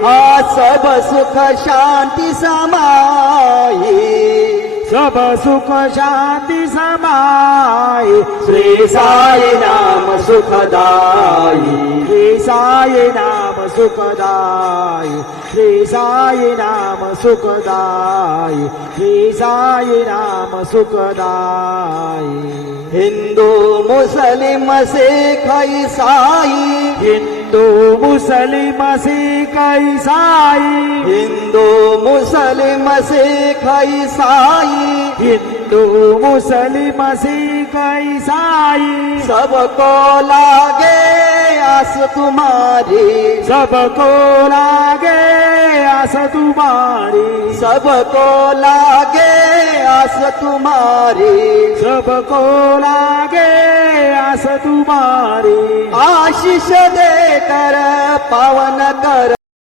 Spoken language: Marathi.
आ सब सुख शांति समाये, सब सुख शांति समाये। श्री साई नाम सुखदाई, श्री साई नाम सुखदाई, श्री साई नाम सुखदाई, श्री साई नाम सुखदाई। हिंदू मुस्लिम सिख ईसाई, हिंदू मुस्लिम सिख ईसाई, हिंदू मुस्लिम सिख ईसाई, हिंदू मुस्लिम सिख ईसाई। सबको लागे आस तुम्हारी, सबको लागे आस तुम्हारी, सबको लागे आस तुम्हारी, सबको लागे आस तुम्हारी। आशीष देकर पावन कर